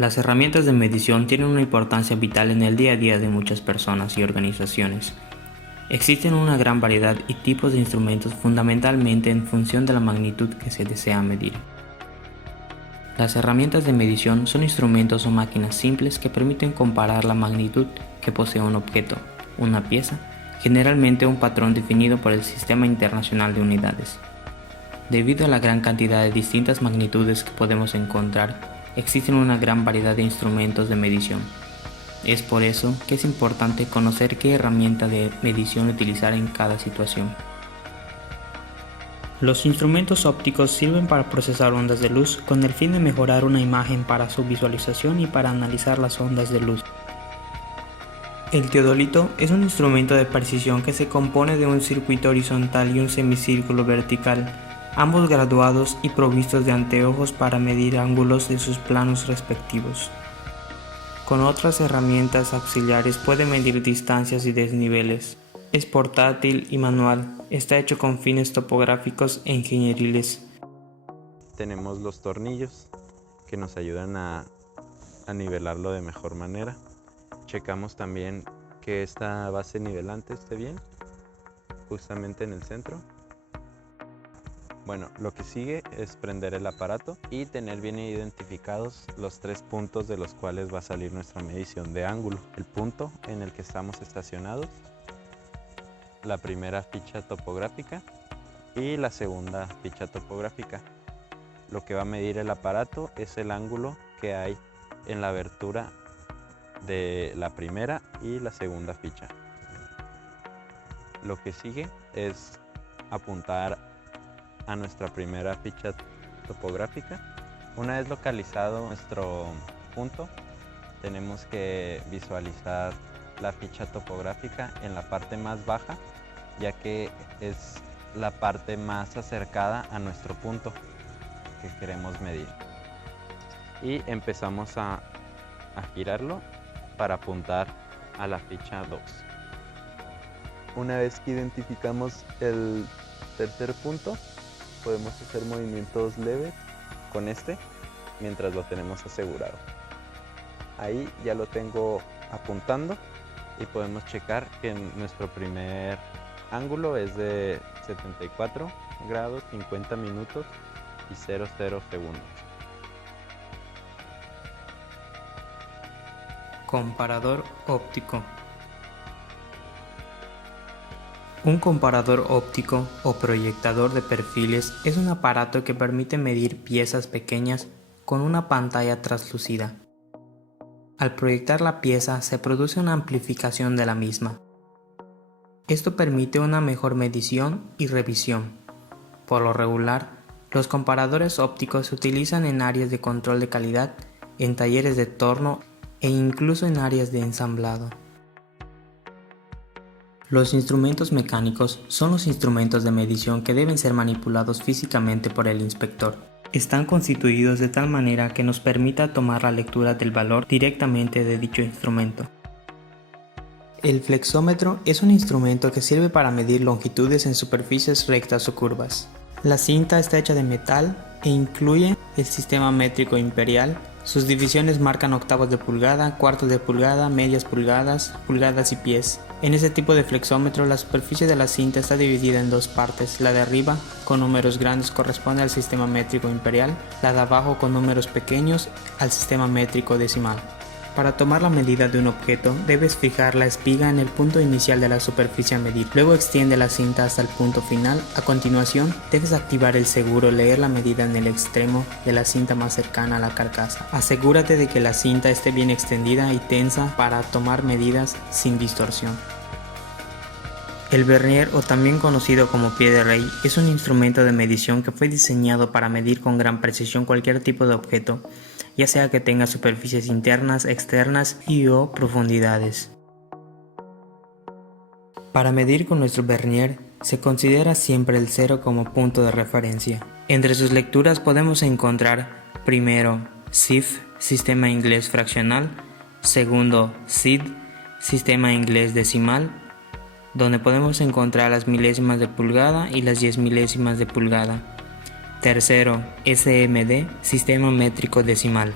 Las herramientas de medición tienen una importancia vital en el día a día de muchas personas y organizaciones. Existen una gran variedad y tipos de instrumentos fundamentalmente en función de la magnitud que se desea medir. Las herramientas de medición son instrumentos o máquinas simples que permiten comparar la magnitud que posee un objeto, una pieza, generalmente un patrón definido por el Sistema Internacional de Unidades. Debido a la gran cantidad de distintas magnitudes que podemos encontrar, existen una gran variedad de instrumentos de medición. Es por eso que es importante conocer qué herramienta de medición utilizar en cada situación. Los instrumentos ópticos sirven para procesar ondas de luz con el fin de mejorar una imagen para su visualización y para analizar las ondas de luz. El teodolito es un instrumento de precisión que se compone de un circuito horizontal y un semicírculo vertical, ambos graduados y provistos de anteojos para medir ángulos de sus planos respectivos. Con otras herramientas auxiliares puede medir distancias y desniveles. Es portátil y manual. Está hecho con fines topográficos e ingenieriles. Tenemos los tornillos que nos ayudan a nivelarlo de mejor manera. Checamos también que esta base nivelante esté bien, justamente en el centro. Bueno, lo que sigue es prender el aparato y tener bien identificados los 3 puntos de los cuales va a salir nuestra medición de ángulo. El punto en el que estamos estacionados, la primera ficha topográfica y la segunda ficha topográfica. Lo que va a medir el aparato es el ángulo que hay en la abertura de la primera y la segunda ficha. Lo que sigue es apuntar a nuestra primera ficha topográfica. Una vez localizado nuestro punto, tenemos que visualizar la ficha topográfica en la parte más baja, ya que es la parte más acercada a nuestro punto que queremos medir. Y empezamos a girarlo para apuntar a la ficha 2. Una vez que identificamos el tercer punto, podemos hacer movimientos leves con este mientras lo tenemos asegurado. Ahí ya lo tengo apuntando y podemos checar que nuestro primer ángulo es de 74 grados, 50 minutos y 00 segundos. Comparador óptico. Un comparador óptico o proyectador de perfiles es un aparato que permite medir piezas pequeñas con una pantalla translúcida. Al proyectar la pieza se produce una amplificación de la misma. Esto permite una mejor medición y revisión. Por lo regular, los comparadores ópticos se utilizan en áreas de control de calidad, en talleres de torno e incluso en áreas de ensamblado. Los instrumentos mecánicos son los instrumentos de medición que deben ser manipulados físicamente por el inspector. Están constituidos de tal manera que nos permita tomar la lectura del valor directamente de dicho instrumento. El flexómetro es un instrumento que sirve para medir longitudes en superficies rectas o curvas. La cinta está hecha de metal e incluye el sistema métrico imperial. Sus divisiones marcan octavos de pulgada, cuartos de pulgada, medias pulgadas, pulgadas y pies. En este tipo de flexómetro, la superficie de la cinta está dividida en dos partes. La de arriba, con números grandes, corresponde al sistema métrico imperial. La de abajo, con números pequeños, al sistema métrico decimal. Para tomar la medida de un objeto, debes fijar la espiga en el punto inicial de la superficie a medir. Luego extiende la cinta hasta el punto final. A continuación, debes activar el seguro, leer la medida en el extremo de la cinta más cercana a la carcasa. Asegúrate de que la cinta esté bien extendida y tensa para tomar medidas sin distorsión. El vernier, o también conocido como pie de rey, es un instrumento de medición que fue diseñado para medir con gran precisión cualquier tipo de objeto, ya sea que tenga superficies internas, externas y/o profundidades. Para medir con nuestro vernier, se considera siempre el cero como punto de referencia. Entre sus lecturas podemos encontrar, primero, SIF, sistema inglés fraccional, segundo, SID, sistema inglés decimal, donde podemos encontrar las milésimas de pulgada y las 10 milésimas de pulgada. Tercero, SMD, sistema métrico decimal.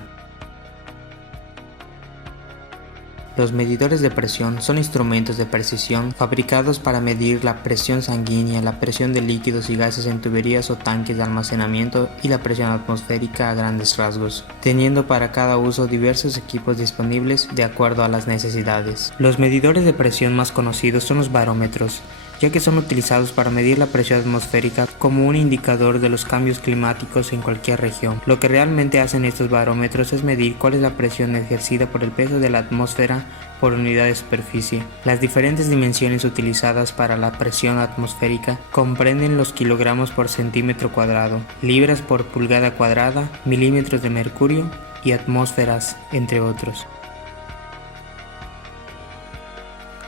Los medidores de presión son instrumentos de precisión fabricados para medir la presión sanguínea, la presión de líquidos y gases en tuberías o tanques de almacenamiento y la presión atmosférica a grandes rasgos, teniendo para cada uso diversos equipos disponibles de acuerdo a las necesidades. Los medidores de presión más conocidos son los barómetros, ya que son utilizados para medir la presión atmosférica como un indicador de los cambios climáticos en cualquier región. Lo que realmente hacen estos barómetros es medir cuál es la presión ejercida por el peso de la atmósfera por unidad de superficie. Las diferentes dimensiones utilizadas para la presión atmosférica comprenden los kilogramos por centímetro cuadrado, libras por pulgada cuadrada, milímetros de mercurio y atmósferas, entre otros.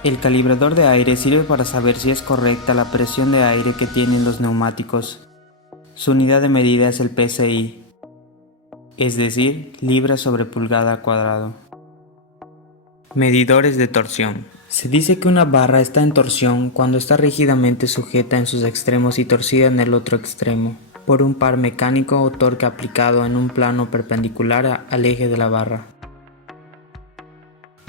El calibrador de aire sirve para saber si es correcta la presión de aire que tienen los neumáticos. Su unidad de medida es el PSI, es decir, libras sobre pulgada cuadrado. Medidores de torsión. Se dice que una barra está en torsión cuando está rígidamente sujeta en sus extremos y torcida en el otro extremo, por un par mecánico o torque aplicado en un plano perpendicular al eje de la barra.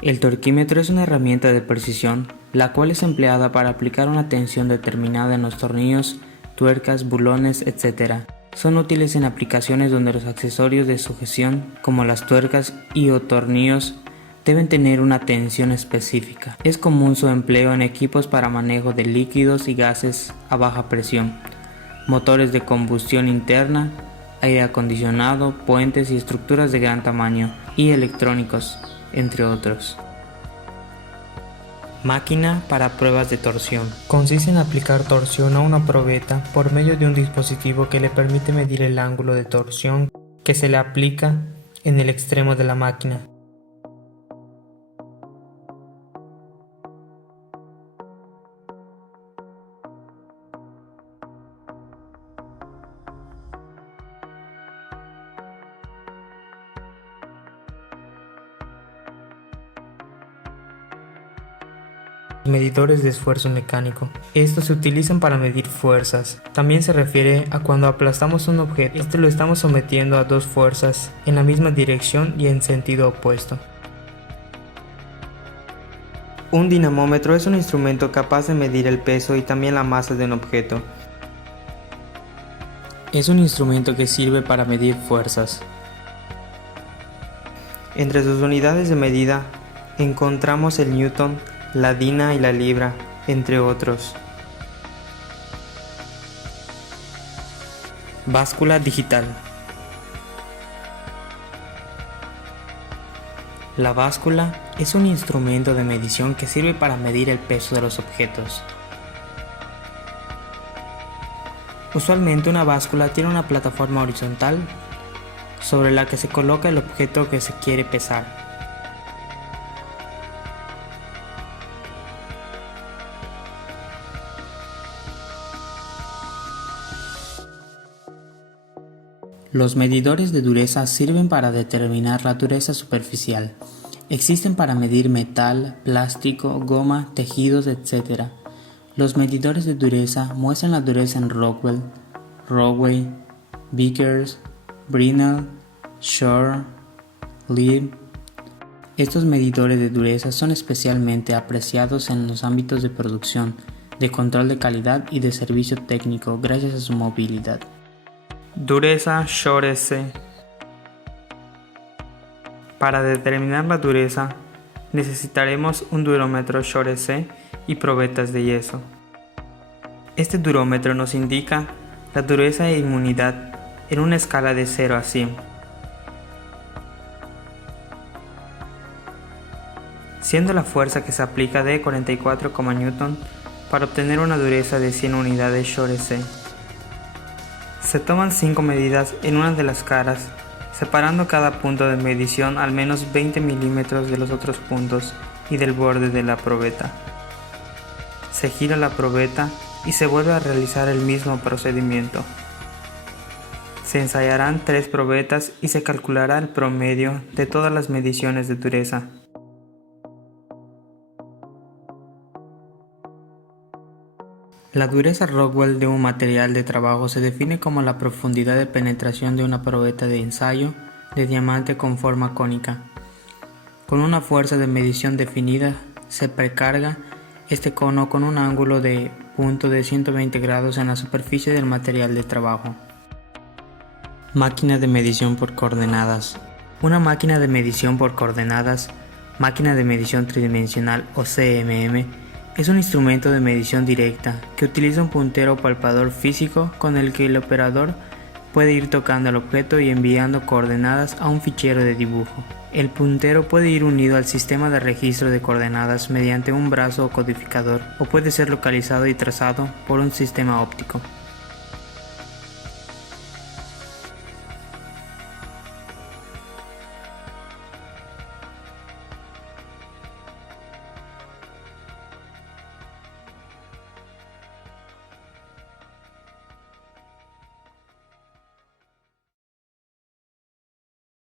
El torquímetro es una herramienta de precisión, la cual es empleada para aplicar una tensión determinada en los tornillos, tuercas, bulones, etc. Son útiles en aplicaciones donde los accesorios de sujeción, como las tuercas y o tornillos, deben tener una tensión específica. Es común su empleo en equipos para manejo de líquidos y gases a baja presión, motores de combustión interna, aire acondicionado, puentes y estructuras de gran tamaño, y electrónicos, entre otros. Máquina para pruebas de torsión. Consiste en aplicar torsión a una probeta por medio de un dispositivo que le permite medir el ángulo de torsión que se le aplica en el extremo de la máquina. Medidores de esfuerzo mecánico. Estos se utilizan para medir fuerzas. También se refiere a cuando aplastamos un objeto. Este lo estamos sometiendo a dos fuerzas en la misma dirección y en sentido opuesto. Un dinamómetro es un instrumento capaz de medir el peso y también la masa de un objeto. Es un instrumento que sirve para medir fuerzas. Entre sus unidades de medida encontramos el newton, la dina y la libra, entre otros. Báscula digital. La báscula es un instrumento de medición que sirve para medir el peso de los objetos. Usualmente una báscula tiene una plataforma horizontal sobre la que se coloca el objeto que se quiere pesar. Los medidores de dureza sirven para determinar la dureza superficial. Existen para medir metal, plástico, goma, tejidos, etc. Los medidores de dureza muestran la dureza en Rockwell, Rowey, Vickers, Brinell, Shore, Lieb. Estos medidores de dureza son especialmente apreciados en los ámbitos de producción, de control de calidad y de servicio técnico gracias a su movilidad. Dureza Shore-C. Para determinar la dureza, necesitaremos un durómetro Shore-C y probetas de yeso. Este durómetro nos indica la dureza e inmunidad en una escala de 0 a 100. Siendo la fuerza que se aplica de 44, Newton para obtener una dureza de 100 unidades Shore-C. Se toman 5 medidas en una de las caras, separando cada punto de medición al menos 20 milímetros de los otros puntos y del borde de la probeta. Se gira la probeta y se vuelve a realizar el mismo procedimiento. Se ensayarán 3 probetas y se calculará el promedio de todas las mediciones de dureza. La dureza Rockwell de un material de trabajo se define como la profundidad de penetración de una probeta de ensayo de diamante con forma cónica. Con una fuerza de medición definida, se precarga este cono con un ángulo de punto de 120 grados en la superficie del material de trabajo. Máquina de medición por coordenadas. Una máquina de medición por coordenadas, máquina de medición tridimensional o CMM, es un instrumento de medición directa que utiliza un puntero palpador físico con el que el operador puede ir tocando el objeto y enviando coordenadas a un fichero de dibujo. El puntero puede ir unido al sistema de registro de coordenadas mediante un brazo o codificador, o puede ser localizado y trazado por un sistema óptico.